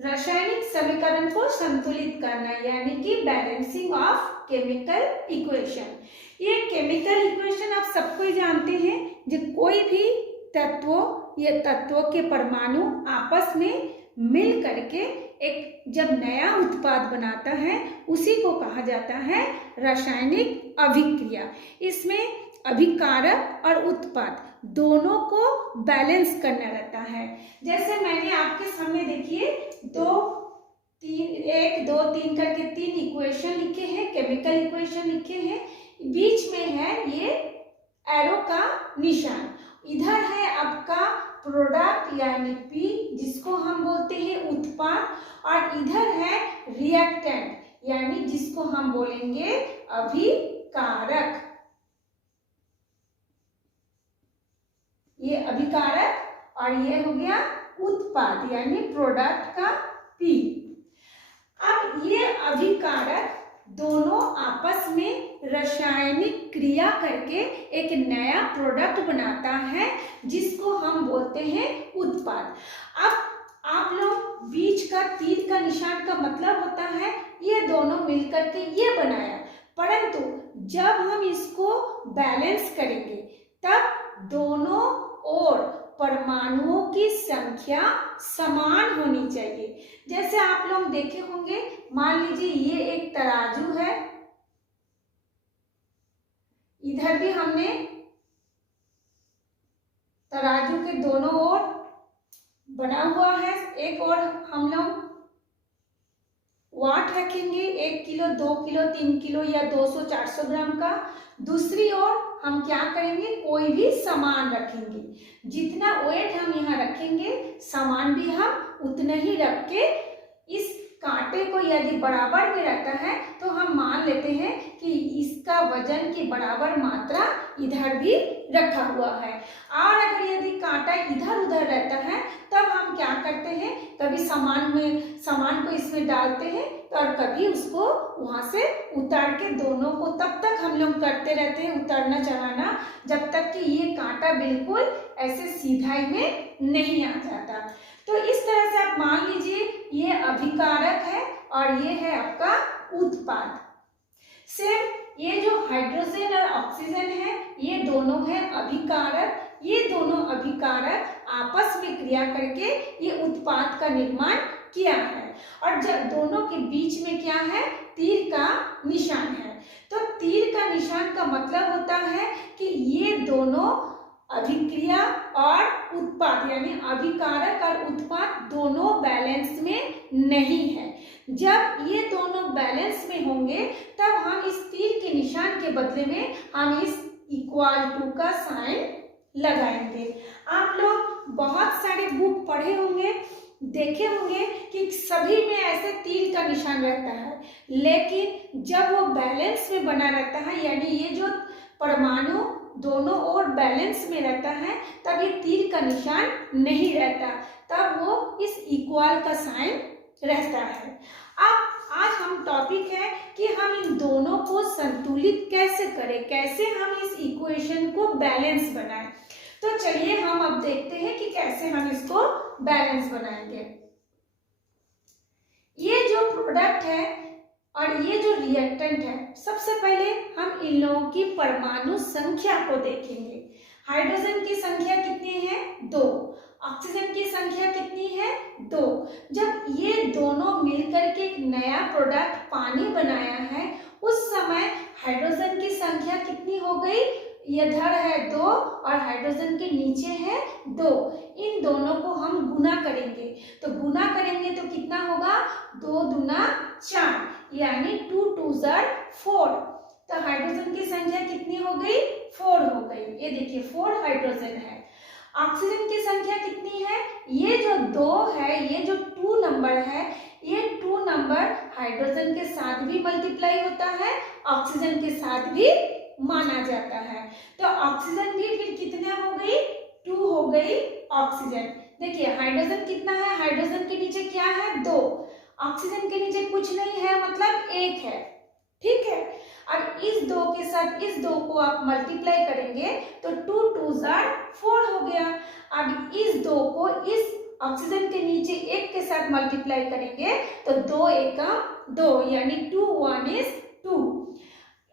रासायनिक समीकरण को संतुलित करना, यानी कि बैलेंसिंग ऑफ केमिकल इक्वेशन। ये केमिकल इक्वेशन आप सबको ही जानते हैं, जो कोई भी तत्वों के परमाणु आपस में मिल करके एक जब नया उत्पाद बनाता है उसी को कहा जाता है रासायनिक अभिक्रिया। इसमें अभिकारक और उत्पाद दोनों को बैलेंस करना रहता है। जैसे मैंने आपके सामने देखिए 1 2 3 करके 3 इक्वेशन लिखे हैं, केमिकल इक्वेशन लिखे हैं। बीच में है ये एरो का निशान, इधर है आपका प्रोडक्ट यानी पी, जिसको हम बोलते हैं उत्पाद, और इधर है रिएक्टेंट यानी जिसको हम बोलेंगे अभिकारक। ये अभिकारक और ये हो गया उत्पाद यानी प्रोडक्ट का पी। अब ये अभिकारक दोनों आपस में रासायनिक क्रिया करके एक नया प्रोडक्ट बनाता है जिसको हम बोलते हैं उत्पाद। अब आप लोग बीच का तीर का निशान का मतलब होता है ये दोनों मिलकर के ये बनाया, परंतु जब हम इसको बैलेंस करेंगे तब दोनों ओर परमाणुओं की संख्या समान होनी चाहिए। जैसे आप लोग देखे होंगे, मान लीजिए ये एक तराजू है, इधर भी हमने तराजू के दोनों ओर बना हुआ है। एक और हम लोग वाट रखेंगे 1 किलो 2 किलो 3 किलो या 200 400 ग्राम का। दूसरी ओर हम क्या करेंगे, कोई भी सामान रखेंगे, जितना वेट हम यहाँ रखेंगे सामान भी हम उतना ही रख के इस कांटे को यदि बराबर में रहता है तो हम मान लेते हैं कि इसका वजन की बराबर मात्रा इधर भी रखा हुआ है। और अगर यदि कांटा इधर उधर रहता है तब हम क्या करते हैं, कभी सामान को इसमें डालते हैं और कभी उसको वहां से उतार के दोनों को तब तक हम लोग करते रहते हैं उतारना चढ़ाना जब तक कि ये कांटा बिल्कुल ऐसे सीधाई में नहीं आ जाता। तो इस तरह से आप मान लीजिए ये अभिकारक है और ये है आपका उत्पाद। सेम ये जो हाइड्रोजन और ऑक्सीजन है ये दोनों है अभिकारक। ये दोनों अभिकारक आपस में क्रिया करके ये उत्पाद का निर्माण किया है। और जब दोनों के बीच में क्या है, तीर का निशान है। तो तीर का निशान का मतलब होता है कि ये दोनों अभिक्रिया और उत्पाद यानी अभिकारक और उत्पाद दोनों बैलेंस में नहीं है। जब ये दोनों बैलेंस में होंगे तब हम इस तीर के निशान के बदले में हम इस इक्वल टू का साइन लगाएंगे। आप लोग बहुत सारे बुक पढ़े होंगे, देखे होंगे कि सभी में ऐसे तीर का निशान रहता है, लेकिन जब वो बैलेंस में बना रहता है यानी ये जो परमाणु दोनों ओर बैलेंस में रहता है तब ये तीर का निशान नहीं रहता, तब वो इस इक्वल का साइन रहता है। अब आज हम टॉपिक है कि हम इन दोनों को संतुलित कैसे करें, कैसे हम इस इक्वेशन को बैलेंस बनाएं। तो चलिए हम अब देखते हैं कि कैसे हम इसको बैलेंस बनाएंगे। ये जो प्रोडक्ट है और ये जो रिएक्टेंट है, सबसे पहले हम इन लोगों की परमाणु संख्या को देखेंगे। हाइड्रोजन की संख्या कितनी है, 2। ऑक्सीजन की संख्या कितनी है, 2। जब ये दोनों मिलकर के एक नया प्रोडक्ट पानी बनाया है उस समय हाइड्रोजन की संख्या कितनी हो गई, इधर है 2 और हाइड्रोजन के नीचे है 2। इन दोनों को हम गुना करेंगे, तो गुना करेंगे तो कितना होगा, 2 दूना 4 यानी 2 2 4। तो हाइड्रोजन की संख्या कितनी हो गई, 4 हो गई। ये देखिए 4 हाइड्रोजन है। ऑक्सीजन की संख्या कितनी है, ये जो 2 है, ये जो 2 नंबर है, ये 2 नंबर हाइड्रोजन के साथ भी मल्टीप्लाई होता है, ऑक्सीजन के साथ भी माना जाता है। तो ऑक्सीजन भी फिर कितना हो गई, 2 हो गई ऑक्सीजन। देखिए हाइड्रोजन कितना है, हाइड्रोजन के नीचे क्या है, 2। ऑक्सीजन के नीचे कुछ नहीं है मतलब 1 है, ठीक है। अब इस 2 के साथ इस 2 को आप मल्टीप्लाई करेंगे तो 2 2 4 हो गया। अब इस 2 को इस ऑक्सीजन के नीचे 1 के साथ मल्टीप्लाई करेंगे तो 2 एकम 2 यानी 2 1 is 2।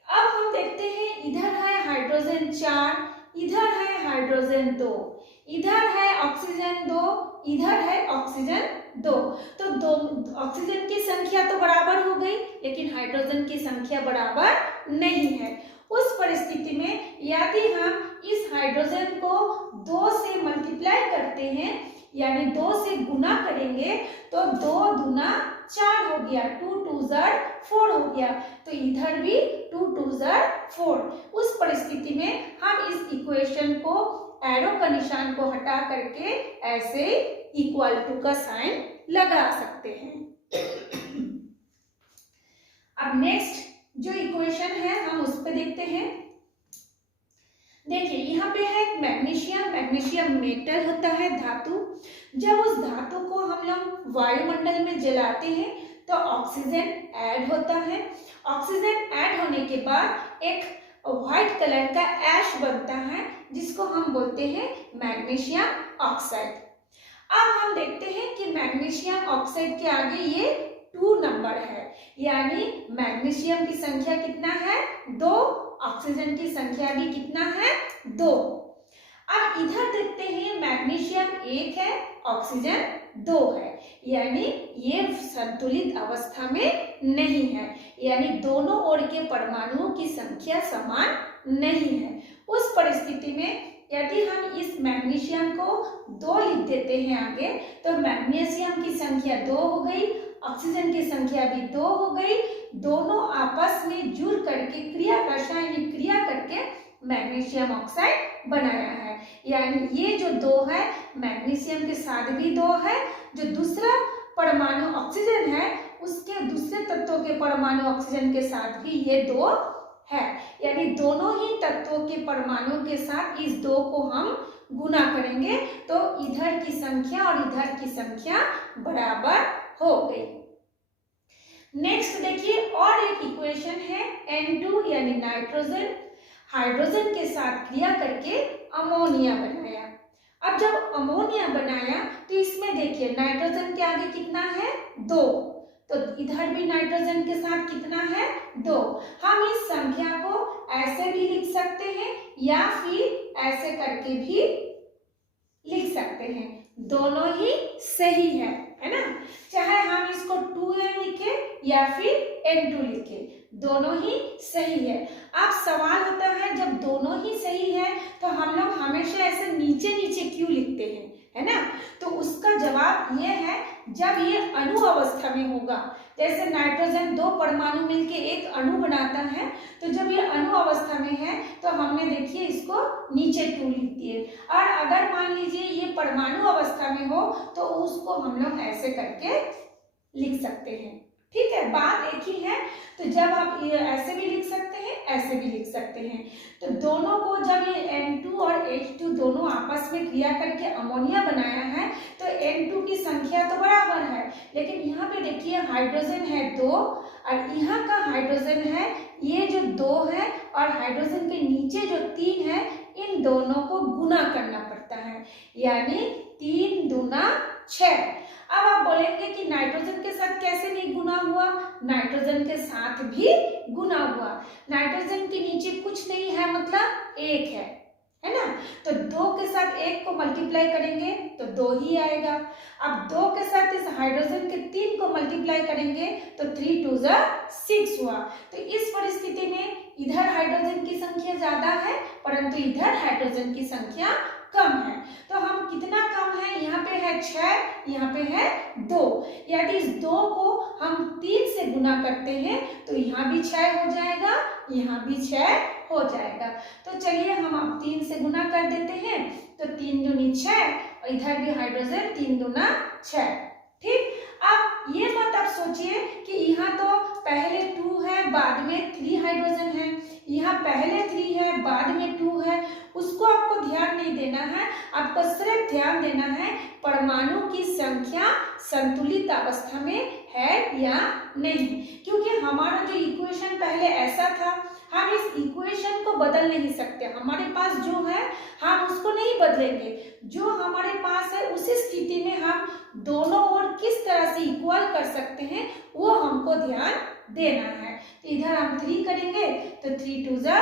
अब हम देखते हैं इधर है हाइड्रोजन 4, इधर है हाइड्रोजन 2, इधर है ऑक्सीजन 2, इधर है ऑक्सीजन 2। तो दो ऑक्सीजन की संख्या तो बराबर हो गई, लेकिन हाइड्रोजन की संख्या बराबर नहीं है। उस परिस्थिति में यदि हम इस हाइड्रोजन को 2 से मल्टीप्लाई करते हैं यानी 2 से गुना करेंगे तो 2 दूना 4 हो गया, 2 2 4 हो गया, तो इधर भी 2 2 4। उस परिस्थिति में हम इस इक्वेशन को एरो का निशान को हटा करके ऐसे इक्वल टू का साइन लगा सकते हैं। अब नेक्स्ट जो इक्वेशन है हम उस पे देखते हैं। देखिए यहाँ पे है मैग्नीशियम। मैग्नीशियम मेटल होता है, धातु। जब उस धातु को हम लोग वायुमंडल में जलाते हैं तो ऑक्सीजन ऐड होता है। ऑक्सीजन ऐड होने के बाद एक व्हाइट कलर का ऐश बनता है जिसको हम बोलते हैं मैग्नीशियम ऑक्साइड। अब हम देखते हैं कि मैग्नीशियम ऑक्साइड के आगे ये 2 नंबर है, यानी मैग्नीशियम की संख्या कितना है 2, ऑक्सीजन की संख्या भी कितना है 2। अब इधर देखते हैं मैग्नीशियम 1 है, ऑक्सीजन 2 है, यानी ये संतुलित अवस्था में नहीं है, यानी दोनों ओर के परमाणुओं की संख्या समान नहीं है। उस परिस्थिति में यदि हम इस मैग्नीशियम को 2 लिख देते हैं आगे तो मैग्नीशियम की संख्या 2 हो गई, ऑक्सीजन की संख्या भी 2 हो गई। दोनों आपस में जुड़ करके रासायनिक क्रिया करके मैग्नीशियम ऑक्साइड बनाया है, यानी ये जो 2 है मैग्नीशियम के साथ भी 2 है, जो दूसरा परमाणु ऑक्सीजन है उसके दूसरे तत्वों के परमाणु ऑक्सीजन के साथ भी ये 2 है, यानी दोनों ही तत्वों के परमाणुओं के साथ इस 2 को हम गुना करेंगे तो इधर की संख्या और इधर की संख्या बराबर हो गई। नेक्स्ट देखिए और एक इक्वेशन है N2 यानी नाइट्रोजन हाइड्रोजन के साथ क्रिया करके अमोनिया बनाया। अब जब अमोनिया बनाया तो इसमें देखिए नाइट्रोजन के आगे कितना है 2, तो इधर भी नाइट्रोजन के साथ कितना है 2। हम इस संख्या को ऐसे भी लिख सकते हैं या फिर ऐसे करके भी लिख सकते हैं, दोनों ही सही है ना। चाहे हम इसको 2n लिखे या फिर N2 लिखे, दोनों ही सही है। अब सवाल होता है जब दोनों ही सही है तो हम लोग हमेशा ऐसे नीचे नीचे क्यों लिखते हैं, है ना। तो उसका जवाब ये है जब ये अणु अवस्था में होगा, जैसे नाइट्रोजन 2 परमाणु मिलके एक अणु बनाता है, तो जब ये अणु अवस्था में है तो हमने देखिए इसको नीचे 2 लिख दिए, और अगर मान लीजिए ये परमाणु अवस्था में हो तो उसको हम लोग ऐसे करके लिख सकते हैं। ठीक है, बात एक ही है। तो जब आप ये ऐसे भी लिख सकते हैं ऐसे भी लिख सकते हैं, तो दोनों को जब ये N2 और H2 दोनों आपस में क्रिया करके अमोनिया बनाया है तो N2 की संख्या तो बराबर है, लेकिन यहाँ पे देखिए हाइड्रोजन है 2 और यहाँ का हाइड्रोजन है ये जो 2 है, और हाइड्रोजन के नीचे जो 3 है इन दोनों को गुना करना पड़ता है, यानी 3 दूना 6। अब आप बोलेंगे कि नाइट्रोजन के साथ कैसे नहीं गुना हुआ, नाइट्रोजन के साथ भी गुना हुआ। नाइट्रोजन के नीचे कुछ नहीं है मतलब 1 है ना, तो 2 के साथ 1 को मल्टीप्लाई करेंगे तो 2 ही आएगा। अब 2 के साथ इस हाइड्रोजन के 3 को मल्टीप्लाई करेंगे तो 3 2 6 हुआ। तो इस परिस्थिति में इधर हाइड्रोजन की संख्या ज्यादा है परंतु इधर हाइड्रोजन की संख्या कम है, तो हम कितना कम है, यहाँ पे है 6, यहाँ पे है 2। यदि इस 2 को हम 3 से गुना करते हैं तो यहाँ भी 6 हो जाएगा, यहाँ भी 6 हो जाएगा। तो चलिए हम अब 3 से गुना कर देते हैं, तो 3 दूनी 6 और इधर भी हाइड्रोजन 3 दूना 6। ठीक, अब ये मत आप सोचिए कि यहाँ तो पहले 2 है बाद में 3 हाइड्रोजन है, यहाँ पहले 3 है बाद में 2 है, उसको आपको ध्यान नहीं देना है। आपको सिर्फ ध्यान देना है परमाणु की संख्या संतुलित अवस्था में है या नहीं, क्योंकि हमारा जो इक्वेशन पहले ऐसा था हम इस इक्वेशन को बदल नहीं सकते। हमारे पास जो है हम उसको नहीं बदलेंगे, जो हमारे पास है उसी स्थिति में हम इक्वल कर सकते हैं, वो हमको ध्यान देना है। तो इधर हम 3 करेंगे तो 3 2 जा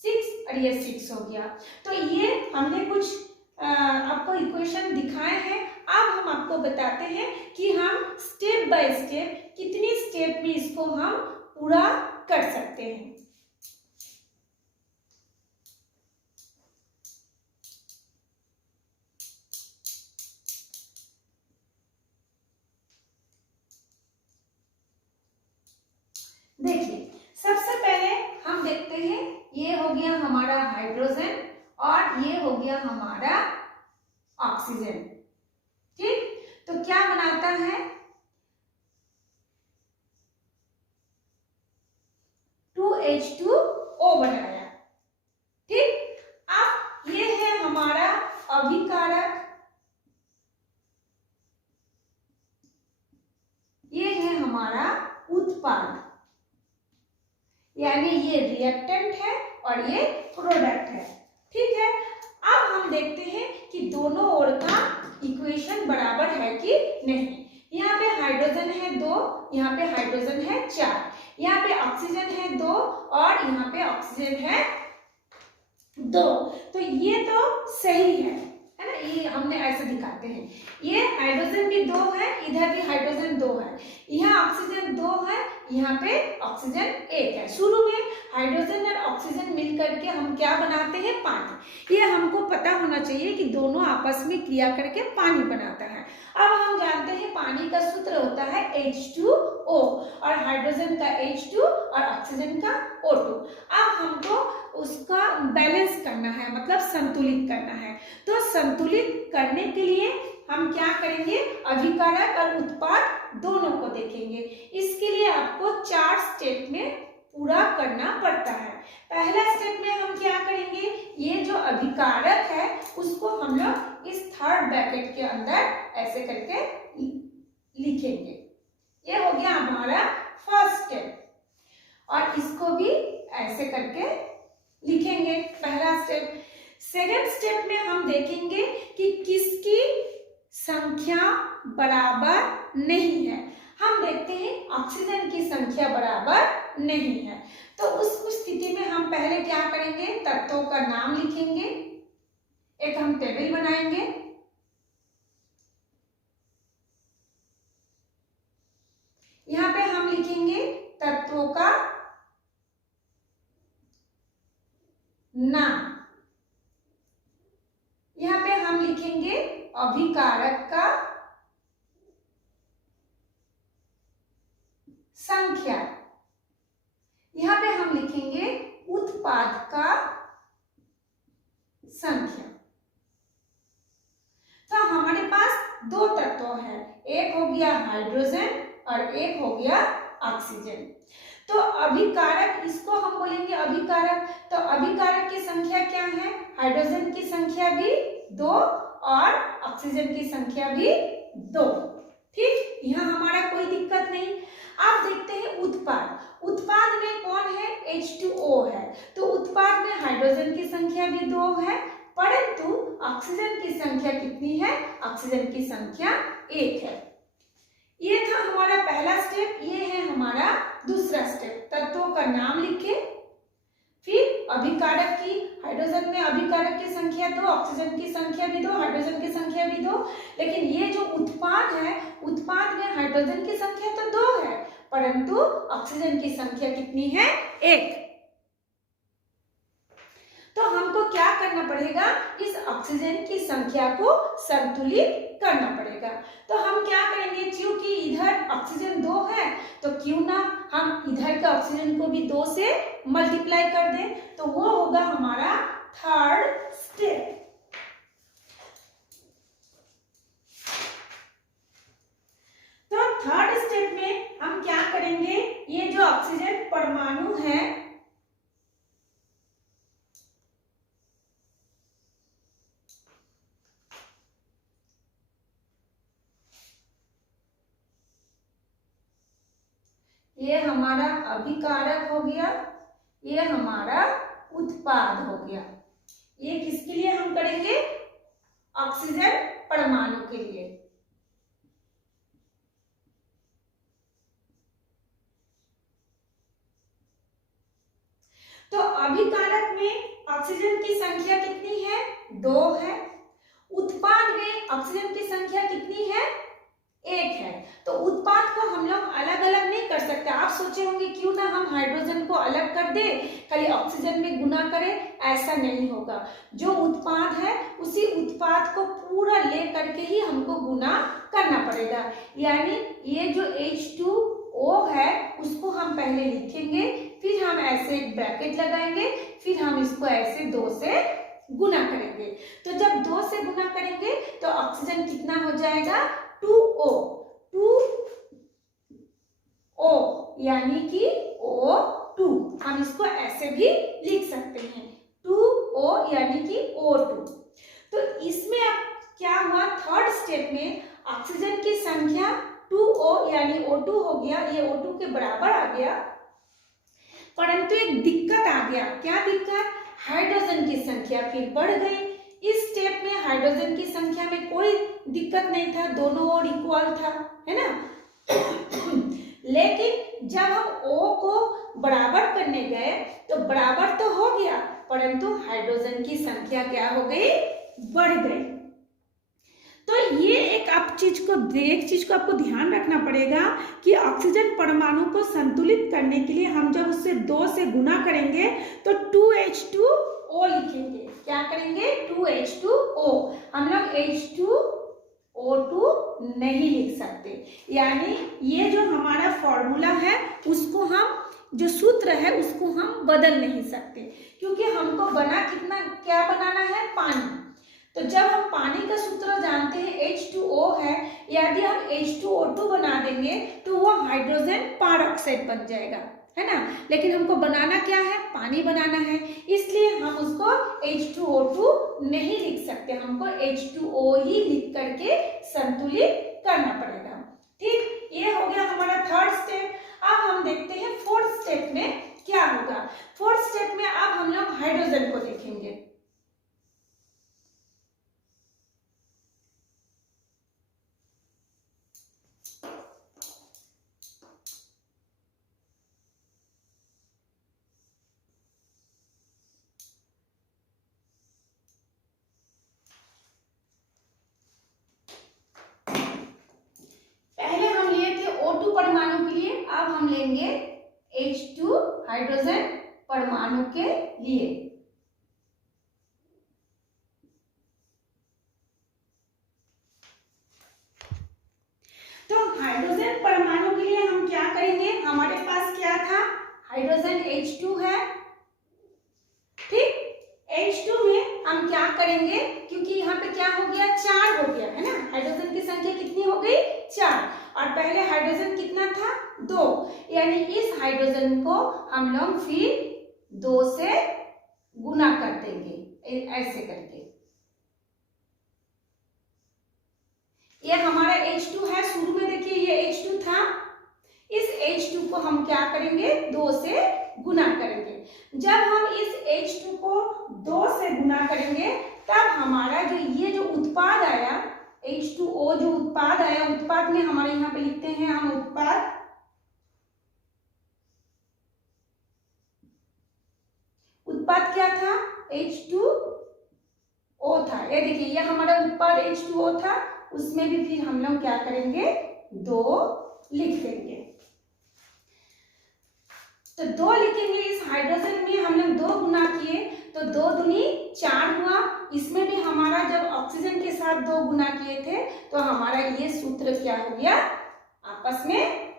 6 और ये 6 हो गया। तो ये हमने कुछ आपको इक्वेशन दिखाए हैं। अब हम आपको बताते हैं कि हम स्टेप बाय स्टेप कितनी स्टेप में इसको हम पूरा कर सकते हैं। देखिए, सबसे पहले हम देखते हैं, ये हो गया हमारा हाइड्रोजन और ये हो गया हमारा ऑक्सीजन। ठीक, तो क्या बनाता है 2H2O बनाया। ठीक, अब ये है हमारा अभिकारक, ये है हमारा उत्पाद, यानी ये रिएक्टेंट है और ये प्रोडक्ट है। ठीक है, अब हम देखते हैं कि दोनों ओर का इक्वेशन बराबर है कि नहीं। यहाँ पे हाइड्रोजन है 2, यहाँ पे हाइड्रोजन है 4, यहाँ पे ऑक्सीजन है 2 और यहाँ पे ऑक्सीजन है 2। तो ये तो सही है ना, ये हमने ऐसे दिखाते हैं। ये हाइड्रोजन भी 2 है, इधर भी हाइड्रोजन 2 है, यहाँ ऑक्सीजन 2 है, यहाँ पे ऑक्सीजन 1 है। शुरू में हाइड्रोजन और ऑक्सीजन मिल करके हम क्या बनाते हैं, पानी। ये हमको पता होना चाहिए कि दोनों आपस में क्रिया करके पानी बनाता है। अब हम जानते हैं पानी का सूत्र होता है H2O और हाइड्रोजन का H2 और ऑक्सीजन का O2। अब हमको उसका बैलेंस करना है, मतलब संतुलित करना है। तो संतुलित करने के लिए हम क्या करेंगे, अभिकारक और उत्पाद दोनों को देखेंगे। इसके लिए आपको 4 स्टेप में पूरा करना पड़ता है। पहला स्टेप में हम क्या करेंगे, ये जो अभिकारक है उसको हम लोग इस थर्ड ब्रैकेट के अंदर ऐसे करके लिखेंगे। ये हो गया हमारा फर्स्ट स्टेप, और इसको भी ऐसे करके लिखेंगे, पहला स्टेप। सेकंड स्टेप में हम देखेंगे कि किसकी संख्या बराबर नहीं है। हम देखते हैं ऑक्सीजन की संख्या बराबर नहीं है, तो उस स्थिति में हम पहले क्या करेंगे, तत्वों का नाम लिखेंगे, एक हम टेबल बनाएंगे। यहाँ पे हम लिखेंगे तत्वों का नाम, यहाँ पे हम लिखेंगे अभिकारक का संख्या, यहाँ पे हम लिखेंगे उत्पाद का संख्या। तो हमारे पास 2 तत्व है, एक हो गया हाइड्रोजन और एक हो गया ऑक्सीजन। तो अभिकारक, इसको हम बोलेंगे अभिकारक। तो अभिकारक की संख्या क्या है, हाइड्रोजन की संख्या भी 2 और ऑक्सीजन की संख्या भी 2। ठीक, यहाँ हमारा कोई दिक्कत नहीं। आप देखते हैं उत्पाद, उत्पाद में कौन है, H2O है। तो उत्पाद में हाइड्रोजन की संख्या भी 2 है, परंतु ऑक्सीजन की संख्या कितनी है, ऑक्सीजन की संख्या 1 है। ये था हमारा पहला स्टेप। ये है हमारा दूसरा स्टेप, तत्वों का नाम लिखे, फिर अभिकारक की, हाइड्रोजन में अभिकारक की संख्या 2, ऑक्सीजन की संख्या भी 2, हाइड्रोजन की संख्या भी 2। लेकिन ये जो उत्पाद है, उत्पाद में हाइड्रोजन की संख्या तो 2 है, परंतु ऑक्सीजन की संख्या कितनी है, 1। तो हमको क्या करना पड़ेगा, इस ऑक्सीजन की संख्या को संतुलित करना पड़ेगा। तो हम क्या करेंगे, क्योंकि इधर ऑक्सीजन 2 है, तो क्यों ना हम इधर के ऑक्सीजन को भी 2 से मल्टीप्लाई कर दें। तो वो होगा हमारा थर्ड स्टेप। तो थर्ड स्टेप में हम क्या करेंगे, ये जो ऑक्सीजन परमाणु है, ये हमारा अभिकारक हो गया, ये हमारा उत्पाद हो गया। ये किसके लिए हम करेंगे, ऑक्सीजन परमाणु के लिए। ऑक्सीजन की संख्या कितनी है? 2 है। उत्पाद में ऑक्सीजन की संख्या कितनी है? 1 है। तो उत्पाद को हम लोग अलग अलग नहीं कर सकते। आप सोचे होंगे क्यों ना हम हाइड्रोजन को अलग कर दें, खाली ऑक्सीजन में गुना करें, ऐसा नहीं होगा। जो उत्पाद है उसी उत्पाद को पूरा ले करके ही हमको गुना करना पड़ेगा। यानी ये जो H2O है उसको हम पहले लिखेंगे, फिर हम ऐसे एक ब्रैकेट लगाएंगे, फिर हम इसको ऐसे 2 से गुना करेंगे। तो जब 2 से गुना करेंगे तो ऑक्सीजन कितना हो जाएगा? 2O, 2O यानी कि O2। हम इसको ऐसे भी लिख सकते हैं, 2O यानी कि O2। तो इसमें अब क्या हुआ, थर्ड स्टेप में ऑक्सीजन की संख्या 2O यानी O2 हो गया, ये O2 के बराबर आ गया, परंतु एक दिक्कत आ गया। क्या दिक्कत? हाइड्रोजन की संख्या फिर बढ़ गई। इस स्टेप में हाइड्रोजन की संख्या में कोई दिक्कत नहीं था, दोनों ओर इक्वल था, है ना। लेकिन जब हम O को बराबर करने गए तो बराबर तो हो गया, परंतु हाइड्रोजन की संख्या क्या हो गई? बढ़ गई। तो ये एक चीज को आपको ध्यान रखना पड़ेगा कि ऑक्सीजन परमाणु को संतुलित करने के लिए हम जब उससे 2 से गुना करेंगे तो 2H2O लिखेंगे। क्या करेंगे? 2H2O। हम लोग H2O2 नहीं लिख सकते। यानी ये जो हमारा फॉर्मूला है उसको हम, जो सूत्र है उसको हम बदल नहीं सकते, क्योंकि हमको क्या बनाना है? पानी। तो जब हम पानी का सूत्र जानते हैं H2O है, यदि हम H2O2 बना देंगे तो वो हाइड्रोजन परऑक्साइड बन जाएगा, है ना। लेकिन हमको बनाना क्या है? पानी बनाना है, इसलिए हम उसको H2O2 नहीं लिख सकते, हमको H2O ही लिख करके संतुलित करना पड़ेगा। ठीक, ये हो गया हमारा थर्ड स्टेप। अब हम देखते हैं फोर्थ स्टेप में क्या होगा। फोर्थ स्टेप में अब हम लोग हाइड्रोजन को देखेंगे। परमाणु के लिए, अब हम लेंगे H2 हाइड्रोजन परमाणु के लिए। तो हाइड्रोजन परमाणु के लिए हम क्या करेंगे? हमारे पास क्या था? हाइड्रोजन H2 है, ठीक। H2 में हम क्या करेंगे? क्योंकि यहाँ पे क्या हो गया? 4 हो गया, है ना। हाइड्रोजन की संख्या कितनी हो गई? 4। और पहले हाइड्रोजन कितना था? 2। यानी इस हाइड्रोजन को हम लोग फिर 2 से गुना कर देंगे, ऐसे करके। ये हमारा H2 है, शुरू में देखिए ये H2 था, इस H2 को हम क्या करेंगे? 2 से गुना करेंगे। जब हम इस H2 को 2 से गुना करेंगे तब हमारा ये जो उत्पाद आया H2O, जो उत्पाद आया, उत्पाद में हमारे यहाँ पे लिखते हैं हम उत्पाद क्या था? H2O था। ये देखिए ये हमारा उत्पाद H2O था, उसमें भी फिर हम लोग क्या करेंगे? 2 लिख देंगे। तो 2 लिखेंगे। इस हाइड्रोजन में हम लोग 2 गुना किए तो 2 दूनी 4 हुआ। इसमें भी हमारा जब ऑक्सीजन के साथ 2 गुना किए थे तो हमारा ये सूत्र क्या हो गया? आपस में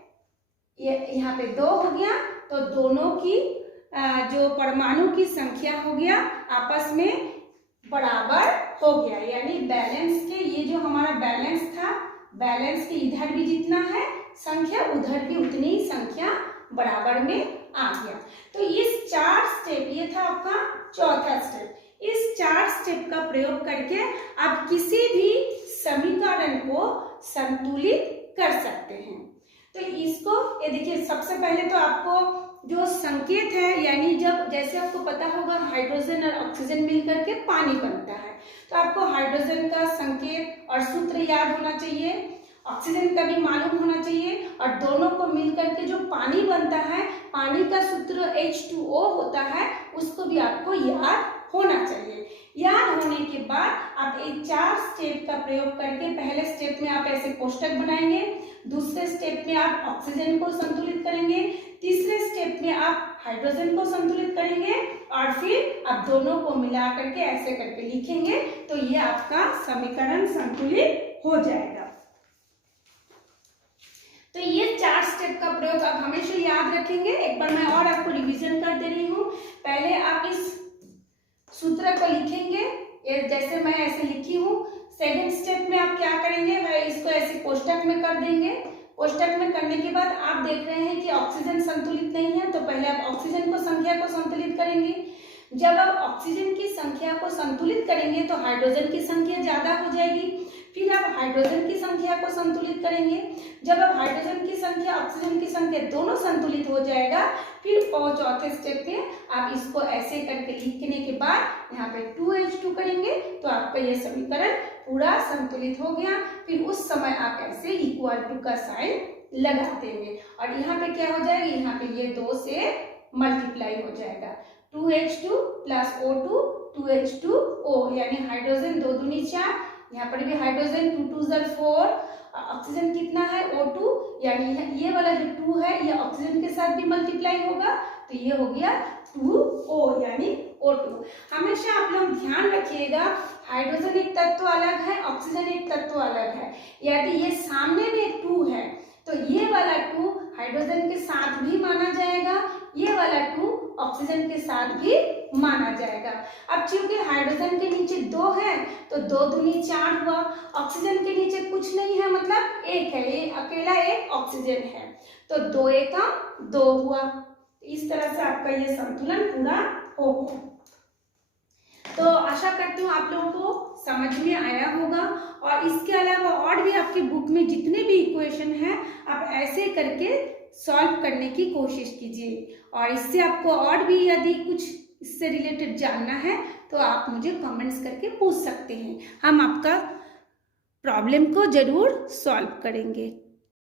ये यहाँ पे 2 हो गया, तो दोनों की जो परमाणु की संख्या हो गया आपस में बराबर हो गया। यानी बैलेंस के, ये जो हमारा बैलेंस था, बैलेंस के इधर भी जितना है संख्या उधर भी उतनी ही संख्या बराबर में आ गया। तो इस 4 स्टेप, ये था आपका चौथा स्टेप। इस 4 स्टेप का प्रयोग करके आप किसी भी समीकरण को संतुलित कर सकते हैं। तो इसको ये देखिए, सबसे पहले तो आपको जो संकेत है, यानी जब जैसे आपको पता होगा हाइड्रोजन और ऑक्सीजन मिलकर के पानी बनता है, तो आपको हाइड्रोजन का संकेत और सूत्र याद होना चाहिए, ऑक्सीजन का भी मालूम होना चाहिए, और दोनों को मिलकर के जो पानी बनता है, पानी का सूत्र H2O होता है, उसको भी आपको याद होना चाहिए। याद होने के बाद आप ये 4 स्टेप का प्रयोग करके पहले स्टेप में आप ऐसे कोष्टक बनाएंगे, दूसरे स्टेप में आप ऑक्सीजन को संतुलित करेंगे, तीसरे स्टेप में आप हाइड्रोजन को संतुलित करेंगे और फिर आप दोनों को मिला करके ऐसे करके लिखेंगे तो ये आपका समीकरण संतुलित हो जाएगा। तो ये 4 स्टेप का प्रयोग आप हमेशा याद रखेंगे। एक बार मैं और आपको रिवीजन कर दे रही हूँ। पहले आप इस सूत्र को लिखेंगे, ये जैसे मैं ऐसे लिखी हूँ। सेकंड स्टेप में आप क्या करेंगे, वह इसको ऐसे कोष्टक में कर देंगे। कोष्टक में करने के बाद आप देख रहे हैं कि ऑक्सीजन संतुलित नहीं है, तो पहले आप ऑक्सीजन को संख्या को संतुलित करेंगे। जब आप ऑक्सीजन की संख्या को संतुलित करेंगे तो हाइड्रोजन की संख्या ज्यादा हो जाएगी। फिर आप हाइड्रोजन की संख्या को संतुलित करेंगे। जब आप हाइड्रोजन की संख्या ऑक्सीजन की संख्या दोनों संतुलित हो जाएगा, फिर चौथे स्टेप में आप इसको ऐसे करके लिखने के बाद यहाँ पे 2H2 करेंगे तो आपका ये समीकरण पूरा संतुलित हो गया। फिर उस समय आप ऐसे इक्वल टू का साइन लगा देंगे और यहाँ पे क्या हो जाएगा, यहाँ पे ये 2 से मल्टीप्लाई हो जाएगा। 2H2 प्लस O2 2H2O यानी हाइड्रोजन 2 दूनी 4, यहाँ पर भी हाइड्रोजन 2 2 4, ऑक्सीजन कितना है O2 यानी ये वाला जो 2 है ये ऑक्सीजन के साथ भी मल्टीप्लाई होगा तो ये हो गया 2O यानी O2। हमेशा आप लोग ध्यान रखिएगा, हाइड्रोजन एक तत्व अलग है, ऑक्सीजन एक तत्व अलग है। यदि ये सामने में 2 है तो ये वाला 2 हाइड्रोजन के साथ भी माना जाएगा, ये वाला 2 ऑक्सीजन के साथ भी माना जाएगा। अब चूंकि हाइड्रोजन के नीचे 2 है तो 2 दूनी 4 हुआ, ऑक्सीजन के नीचे कुछ नहीं है मतलब 1 है, ये अकेला एक ऑक्सीजन है तो 2 एकम 2 हुआ। इस तरह से आपका ये संतुलन पूरा हो गया। तो आशा करती हूँ आप लोगों को समझ में आया होगा और इसके अलावा और भी आपके बुक में जितने भी इक्वेशन हैं आप ऐसे करके सॉल्व करने की कोशिश कीजिए। और इससे आपको और भी यदि कुछ इससे रिलेटेड जानना है तो आप मुझे कमेंट्स करके पूछ सकते हैं, हम आपका प्रॉब्लम को जरूर सॉल्व करेंगे।